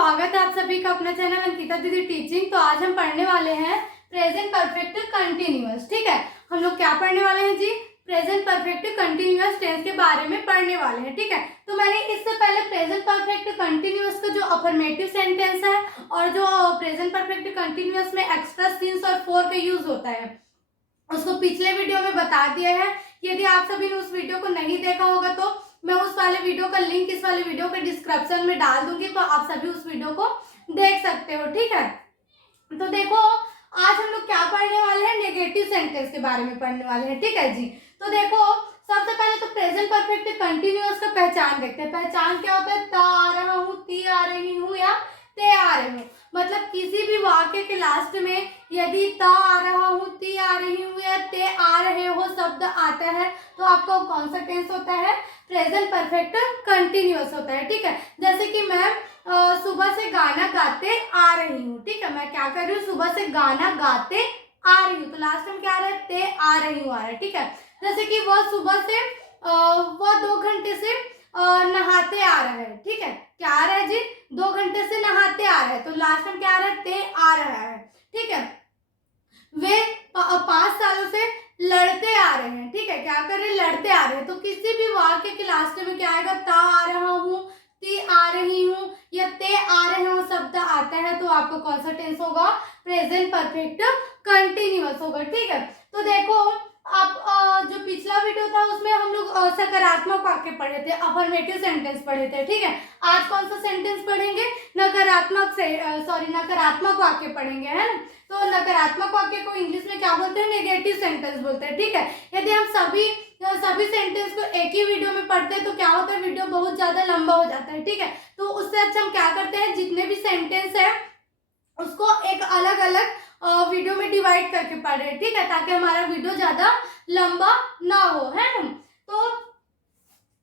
स्वागत है आप सभी का अपना चैनल अंकिता दीदी टीचिंग। तो आज हम पढ़ने वाले हैं प्रेजेंट परफेक्ट कंटिन्यूअस। ठीक है, हम लोग क्या पढ़ने वाले हैं जी? प्रेजेंट परफेक्ट कंटिन्यूअस टेंस के बारे में पढ़ने वाले हैं। ठीक है, तो मैंने इससे पहले प्रेजेंट परफेक्ट कंटिन्यूअस का जो अफर्मेटिव सेंटेंस है और जो प्रेजेंट परफेक्ट कंटिन्यूअस में एक्स्ट्रा सीन्स और फोर का यूज होता है उसको पिछले वीडियो में बता दिया है। यदि आप सभी ने उस वीडियो को नहीं देखा होगा तो मैं उस वाले वीडियो का लिंक इस वाले वीडियो के डिस्क्रिप्शन में डाल दूंगी, तो आप सभी उस वीडियो को देख सकते हो। ठीक है, तो देखो आज हम लोग क्या पढ़ने वाले हैं? नेगेटिव सेंटेंस के बारे में पढ़ने वाले हैं। ठीक है जी, तो देखो सबसे पहले तो प्रेजेंट परफेक्ट कंटिन्यूअस का पहचान देखते हैं। पहचान क्या होता है? ता आ रहा हूँ, ती आ रही हूँ या ते आ रहे हूँ। मतलब किसी भी वाक्य के लास्ट में यदि ता आ रहा हूँ, ती आ रही हूँ या ते आ रहे हो शब्द आता है तो आपका कौन सा टेंस होता है? प्रेजेंट परफेक्ट कंटिन्यूअस होता है। ठीक है, जैसे कि मैं सुबह से गाना गाते आ रही हूँ। ठीक है, मैं क्या कर रही हूँ? सुबह से गाना गाते आ रही हूँ, तो लास्ट में क्या आ रहा है? ते आ रही हूँ आ रहा है। ठीक है, जैसे कि वह सुबह से वह 2 घंटे से नहाते आ रहा है। ठीक है, क्या आ रहा है जी? 2 घंटे से नहाते आ रहा है, तो लास्ट में क्या आ रहा है? ते आ रहा है। ठीक है, वे 5 सालों से लड़ते आ रहे हैं। ठीक है, क्या कर रहे हैं? लड़ते आ रहे हैं। तो किसी भी वाक्य के लास्ट में क्या आएगा? ता आ रहा हूँ, ती आ रही हूँ या ते आ रहे हो शब्द आता है तो आपको कौन सा टेंस होगा? प्रेजेंट परफेक्ट कंटिन्यूअस होगा। ठीक है, तो देखो आप जो पिछला वीडियो था उसमें हम लोग सकारात्मक वाक्य पढ़े थे, अफर्मेटिव सेंटेंस पढ़े थे। ठीक है, आज कौन सा सेंटेंस पढ़ेंगे? नकारात्मक से नकारात्मक वाक्य पढ़ेंगे, है ना। तो नकारात्मक वाक्य को इंग्लिश में क्या बोलते हैं? नेगेटिव सेंटेंस बोलते हैं। ठीक है, यदि हम सभी सेंटेंस को एक ही वीडियो में पढ़ते हैं तो क्या होता है? वीडियो बहुत ज्यादा लंबा हो जाता है। ठीक है, तो उससे अच्छा हम क्या करते हैं? जितने भी सेंटेंस है उसको एक अलग अलग वीडियो में डिवाइड करके पढ़ रहे हैं। ठीक है, ताकि हमारा वीडियो ज्यादा लंबा ना हो, है ना। तो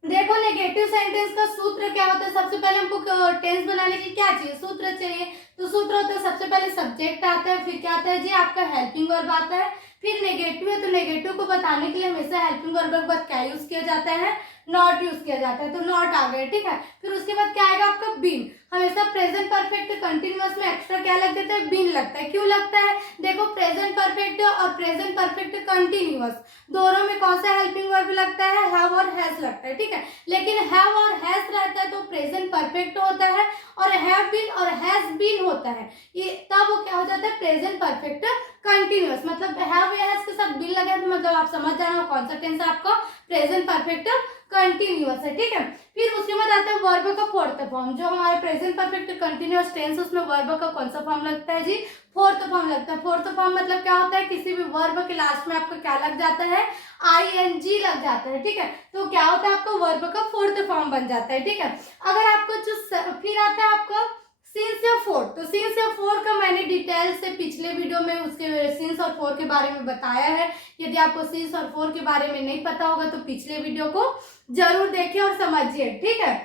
देखो नेगेटिव सेंटेंस का सूत्र क्या होता है? सबसे पहले हमको टेंस बनाने की क्या चाहिए? सूत्र चाहिए। तो सूत्र होता है सबसे पहले सब्जेक्ट आता है, फिर क्या आता है जी? आपका हेल्पिंग वर्ब आता है, फिर नेगेटिव है तो नेगेटिव को बताने के लिए हमेशा हेल्पिंग वर्ब के बाद क्या यूज किया जाता है? नॉट यूज किया जाता है, तो नॉट आ गया। ठीक है, फिर उसके बाद क्या आएगा? आपका बीन। हमेशा प्रेजेंट परफेक्ट कंटिन्यूअस में एक्स्ट्रा क्या लग देता है? बीन लगता है। क्यों लगता है? देखो प्रेजेंट परफेक्ट और प्रेजेंट परफेक्ट कंटिन्यूअस दोनों में कौन सा हेल्पिंग वर्ब लगता है? हैव और हैज लगता है। ठीक है, लेकिन हैव और हैज रहता है तो प्रेजेंट परफेक्ट होता है, और हैव बीन और हैज बीन होता है ये तब वो क्या हो जाता है? Present perfect continuous. मतलब हैव या हैज के साथ बीन लगा तो मतलब आप समझ जाना कौन सा टेंस है आपका? प्रेजेंट परफेक्ट कंटिन्यूअस है। ठीक है, फिर उसके बाद आता है वर्ब का फोर्थ फॉर्म। जो हमारे प्रेजेंट परफेक्ट कंटिन्यूअस टेंस उसमें वर्ब का कौन सा फॉर्म लगता है जी? फोर्थ फॉर्म लगता है। फोर्थ फॉर्म मतलब क्या होता है? किसी भी वर्ब के लास्ट में आपका क्या लग जाता है? ing लग जाता है। ठीक है, तो क्या होता है? आपका वर्ब का फोर्थ फॉर्म बन जाता है। ठीक है, अगर आपको जो फिर आता है आपका सिंस या फोर। तो सिंस या फोर का मैंने डिटेल से पिछले वीडियो में उसके सिंस और फोर के बारे में बताया है। यदि आपको सिंस और फोर के बारे में नहीं पता होगा तो पिछले वीडियो को जरूर देखिए और समझिए। ठीक है,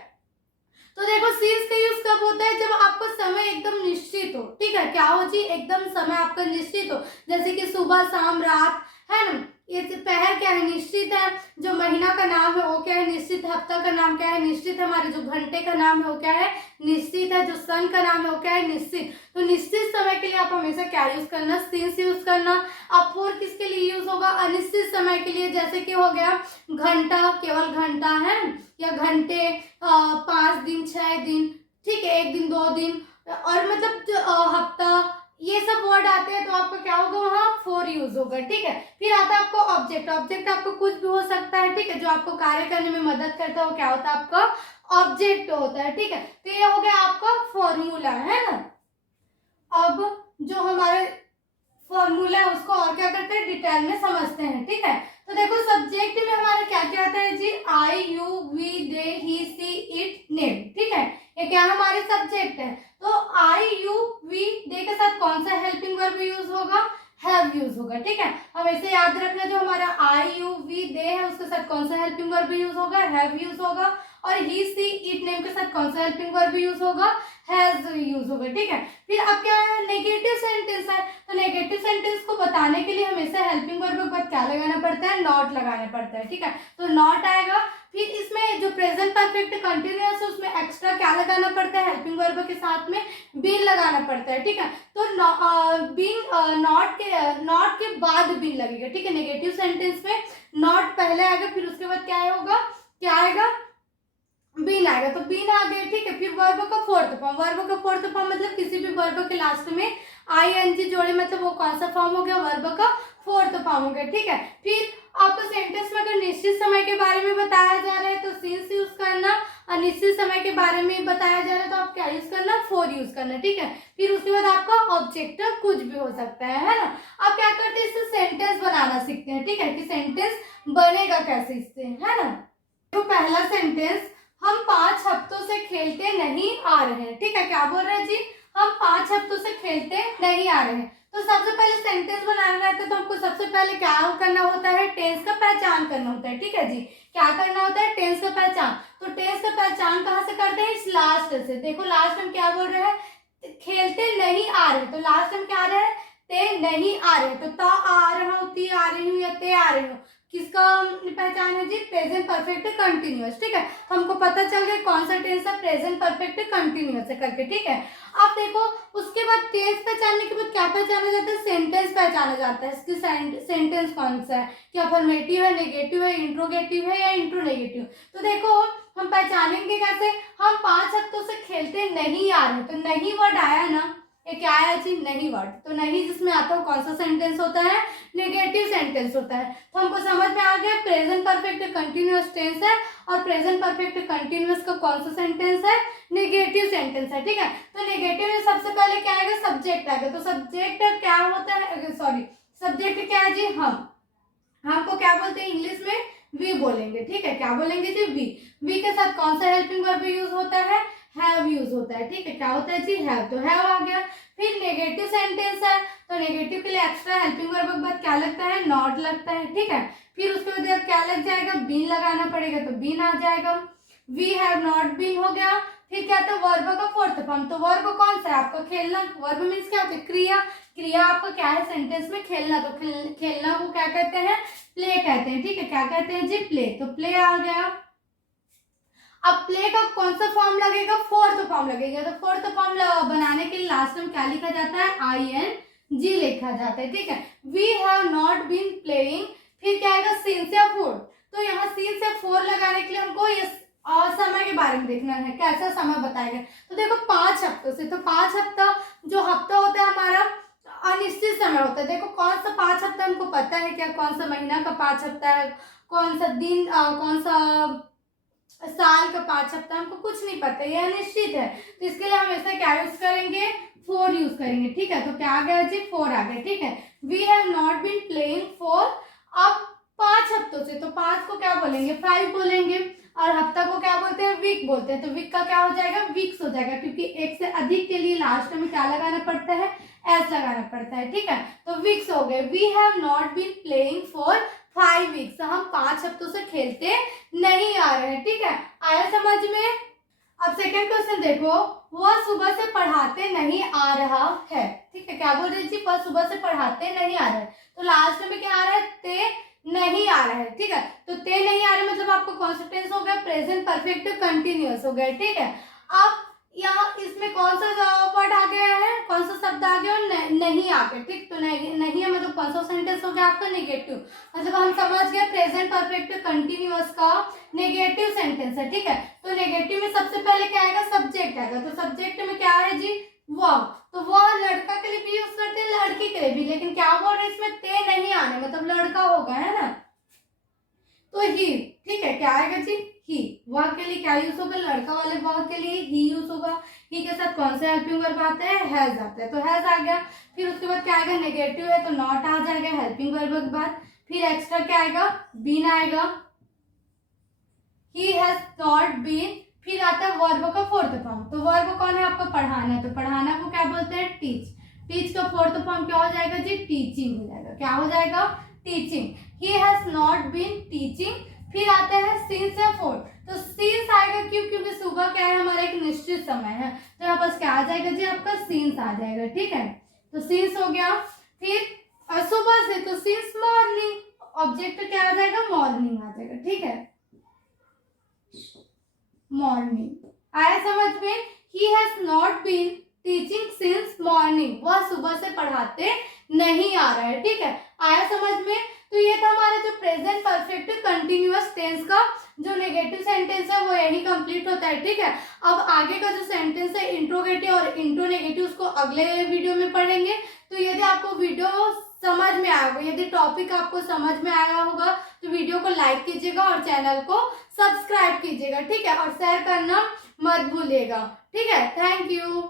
तो देखो सिंस का यूज कब होता है? जब आपका समय एकदम निश्चित हो। ठीक है, क्या हो जी? एकदम समय आपका निश्चित हो, जैसे कि सुबह शाम रात, है ना। ये पहर क्या है? निश्चित है। जो महीना का नाम है वो क्या है? निश्चित है। हफ्ता का नाम क्या है? निश्चित है। हमारे जो घंटे का नाम है वो क्या है? निश्चित है। जो सन का नाम है वो क्या है? निश्चित। तो निश्चित समय के लिए आप हमेशा क्या यूज करना? सिंस यूज करना। अब फोर किसके लिए यूज होगा? अनिश्चित समय के लिए, जैसे कि हो गया घंटा, केवल घंटा, है, या घंटे, 5 दिन, 6 दिन, ठीक है, 1 दिन, 2 दिन, और मतलब हफ्ता, ये सब वर्ड आते हैं तो आपका क्या होगा? वहाँ फोर यूज होगा। ठीक है, फिर आता है आपको ऑब्जेक्ट। ऑब्जेक्ट आपको कुछ भी हो सकता है। ठीक है, जो आपको कार्य करने में मदद करता है वो क्या होता है? आपका ऑब्जेक्ट होता है। ठीक है, तो ये हो गया आपका फॉर्मूला, है ना। अब जो हमारे फॉर्मूला है उसको और क्या करते हैं? डिटेल में समझते हैं। ठीक है, तो देखो सब्जेक्ट में हमारा क्या क्या आता है जी? I, you, we, they, he, she, it, name. ठीक है, ये क्या हमारे सब्जेक्ट है। तो आई, यू, वी, दे के साथ कौन सा हेल्पिंग वर्ब यूज होगा? हैव यूज होगा। ठीक है, हमेशा याद रखना जो हमारा आई, यू, वी, दे है उसके साथ कौन सा हेल्पिंग वर्ब यूज होगा? हैव यूज होगा। और ही, सी, इट, नेम के साथ कौन सा हेल्पिंग वर्ब यूज होगा? हैज यूज होगा, ठीक है। फिर अब क्या है, नेगेटिव सेंटेंस है, तो नेगेटिव सेंटेंस को बताने के लिए हमेशा हेल्पिंग वर्ब के बाद क्या लगाना पड़ता है, नॉट लगाना पड़ता है, ठीक है। तो नॉट आएगा। फिर इसमें जो प्रेजेंट परफेक्ट कंटिन्यूअस है उसमें एक्स्ट्रा क्या लगाना पड़ता है, हेल्पिंग वर्ब के साथ में बीन लगाना पड़ता है, ठीक है। तो बीन नॉट के बाद बीन लगेगा, ठीक है। नेगेटिव सेंटेंस में नॉट पहले आएगा, फिर उसके बाद क्या होगा, क्या आएगा, बीन आएगा। तो बीन आ गया, ठीक है। फिर वर्ब का फोर्थ फॉर्म, वर्ब का फोर्थ फॉर्म मतलब किसी भी वर्ब के लास्ट में आईएनजी जोड़े, मतलब वो कौन सा फॉर्म हो गया, वर्ब का फोर्थ फॉर्म हो गया, ठीक है। फिर आपको सेंटेंस में अगर निश्चित समय के बारे में बताया जा रहा है तो सिंस यूज करना, अनिश्चित समय के बारे में बताया जा रहा है तो आप क्या यूज करना, फॉर यूज करना, ठीक है। फिर उसके बाद आपका ऑब्जेक्ट कुछ भी हो सकता है ना। अब क्या करते हैं, इससे सेंटेंस बनाना सीखते हैं, ठीक है, कि सेंटेंस बनेगा कैसे इससे, है ना। तो पहला सेंटेंस, हम 5 हफ्तों से खेलते नहीं आ रहे हैं, ठीक है। क्या बोल रहे हैं जी, हम 5 हफ्तों से खेलते नहीं आ रहे हैं। तो सबसे पहले सेंटेंस बनाना रहता है तो हमको सबसे पहले क्या करना होता है, टेंस का पहचान करना होता है, ठीक है जी। क्या करना होता है, टेंस का पहचान। तो टेंस का पहचान कहाँ से करते हैं, इस लास्ट से। देखो लास्ट हम क्या बोल रहे हैं, खेलते नहीं आ रहे, तो लास्ट हम क्या आ रहे हैं, ते नहीं आ रहे। तो ता आ रहा हूँ, ती आ रही हूँ या ते आ रही हूँ, किसका पहचान है जी, प्रेजेंट परफेक्ट कंटिन्यूअस, ठीक है। तो हमको पता चल गया कौन सा टेंस है, प्रेजेंट परफेक्ट कंटिन्यूअस है करके, ठीक है। अब देखो उसके बाद टेंस पहचानने के बाद क्या पहचाना जाता है, सेंटेंस पहचाना जाता है। इसकी सेंटेंस कौन सा है, क्या अफर्मेटिव है, नेगेटिव है, इंट्रोगेटिव है या इंट्रोनेगेटिव। तो देखो हम पहचानेंगे कैसे, हम 5 हफ्तों से खेलते नहीं आ रहे, तो नहीं वर्ड आया ना, ये क्या आया जी, नहीं वर्ड। तो नहीं जिसमें आता है कौन सा सेंटेंस होता है, नेगेटिव सेंटेंस होता है। तो हमको समझ में आ गया प्रेजेंट परफेक्ट कंटिन्यूअस टेंस है, और प्रेजेंट परफेक्ट कंटिन्यूअस का कौन सा सेंटेंस है, नेगेटिव सेंटेंस है, ठीक है। तो नेगेटिव में सबसे पहले क्या आएगा, सब्जेक्ट आएगा। तो सब्जेक्ट क्या होता है, सॉरी सब्जेक्ट क्या है जी, हमको क्या बोलते हैं इंग्लिश में, वी बोलेंगे, ठीक है। क्या बोलेंगे जी, वी के साथ कौन सा हेल्पिंग वर्ब यूज होता है, हैव यूज होता है, ठीक है। क्या होता है जी, हैव। तो हैव आ गया। फिर नेगेटिव सेंटेंस है तो नेगेटिव के लिए एक्स्ट्रा हेल्पिंग वर्ब के बाद क्या लगता है, नॉट लगता है, ठीक है। फिर उसके बाद क्या लग जाएगा, बीन लगाना पड़ेगा, तो बीन आ जाएगा। वी हैव नॉट बीन हो गया। फिर क्या था, वर्ब का फोर्थ फॉर्म। तो वर्ब कौन सा है आपका, खेलना। वर्ब मीन्स क्या होता है, क्रिया। क्रिया आपका क्या है सेंटेंस में, खेलना। तो खेलना को क्या कहते हैं, प्ले कहते हैं, ठीक है। क्या कहते हैं जी, प्ले। तो प्ले आ गया। अब प्ले का कौन सा फॉर्म लगेगा, फोर्थ फॉर्म लगेगा। तो फोर्थ फॉर्म बनाने के लिए लास्ट में क्या लिखा जाता है, ING लिखा जाता है, ठीक है। We have not been playing. फिर क्या आएगा, सिंस या फोर। तो यहाँ सिंस या फोर लगाने के लिए हमको ये समय के बारे में देखना है, कैसा समय बताएगा। तो देखो 5 हफ्तों से, तो 5 हफ्ता जो हफ्ता होता है हमारा अनिश्चित समय होता है। देखो कौन सा 5 हफ्ता हमको पता है क्या, कौन सा महीना का 5 हफ्ता है, कौन सा दिन, कौन सा साल का 5 हफ्ता, हमको कुछ नहीं पता, ये अनिश्चित है। तो इसके लिए हम ऐसा क्या यूज करेंगे, 4 यूज करेंगे, ठीक है। तो क्या आ गया जी, 4 आ गया, ठीक है। We have not been playing for, अब 5 हफ्तों से, तो 5 को क्या बोलेंगे, 5 बोलेंगे, और हफ्ता को क्या बोलते हैं, वीक बोलते हैं। तो वीक का क्या हो जाएगा, वीक्स हो जाएगा, क्योंकि एक से अधिक के लिए लास्ट में क्या लगाना पड़ता है, एस लगाना पड़ता है, ठीक है। तो वीक्स हो गए। We have not been playing for 5 weeks. हम 5 हफ्तों से खेलते नहीं आ रहे हैं, ठीक है। आया समझ में। अब सेकंड क्वेश्चन देखो, वह सुबह से पढ़ाते नहीं आ रहा है, ठीक है। क्या बोल रहे जी, वह सुबह से पढ़ाते नहीं आ रहा है। तो लास्ट में क्या आ रहा है, ते नहीं आ रहा है, ठीक है। तो ते नहीं आ रहा है मतलब आपको कौन सा टेंस हो गया, प्रेजेंट परफेक्ट कंटिन्यूअस हो गया, ठीक है। अब यहाँ इसमें कौन सा वर्ड आ गया है, कौन सा शब्द आ गया, नहीं आ गया, ठीक। तो नहीं है मतलब कौन सा सेंटेंस हो गया आपका, नेगेटिव। मतलब हम समझ गए प्रेजेंट परफेक्ट कंटिन्यूअस का नेगेटिव सेंटेंस है, ठीक है। तो नेगेटिव में सबसे पहले क्या आएगा, सब्जेक्ट आएगा। तो सब्जेक्ट में क्या है जी, वह। तो वह लड़का के लिए भी यूज करते हैं, लड़की के लिए भी, लेकिन क्या बोल रहे हैं इसमें, ते नहीं आने, मतलब लड़का होगा, है ना। तो ही, ठीक है। क्या आएगा जी, ही। वह के लिए क्या यूज होगा, लड़का वाले वह के लिए ही यूज होगा। ही के साथ कौन सा हेल्पिंग वर्ब आता है, हैज आता है। तो हैज आ गया। फिर उसके बाद क्या आएगा, नेगेटिव है तो नॉट आ जाएगा हेल्पिंग वर्ब के बाद। फिर एक्स्ट्रा क्या आएगा, बीन आएगा। He has not been. फिर आता है वर्ब का फोर्थ फॉर्म। तो वर्ब कौन है आपका, पढ़ाना। तो पढ़ाना को क्या बोलते हैं, टीच। टीच का फोर्थ फॉर्म क्या हो जाएगा जी, टीचिंग हो जाएगा। क्या हो जाएगा, teaching. He has not been teaching. फिर आता है सिंस या फोर। तो सिंस आएगा क्यों, क्योंकि सुबह क्या है हमारा एक निश्चित समय है। तो यहाँ बस क्या आ जाएगा जी, आपका सिंस आ जाएगा। ठीक है, तो सिंस हो गया। फिर सुबह से, तो सिंस मॉर्निंग, ऑब्जेक्ट क्या आ जाएगा, मॉर्निंग आ जाएगा। ठीक है, मॉर्निंग आया समझ में। He has not been teaching since morning, वह सुबह से पढ़ाते नहीं आ रहा है। ठीक है, आया समझ में। तो ये था हमारा जो प्रेजेंट परफेक्ट कंटिन्यूअस टेंस का जो नेगेटिव सेंटेंस है वो यही कंप्लीट होता है। ठीक है, अब आगे का जो सेंटेंस है इंट्रोगेटिव और इंट्रोनेगेटिव उसको अगले वीडियो में पढ़ेंगे। तो यदि आपको वीडियो समझ में आया होगा, यदि टॉपिक आपको समझ में आया होगा तो वीडियो को लाइक कीजिएगा और चैनल को सब्सक्राइब कीजिएगा। ठीक है, और शेयर करना मत भूलिएगा। ठीक है, थैंक यू।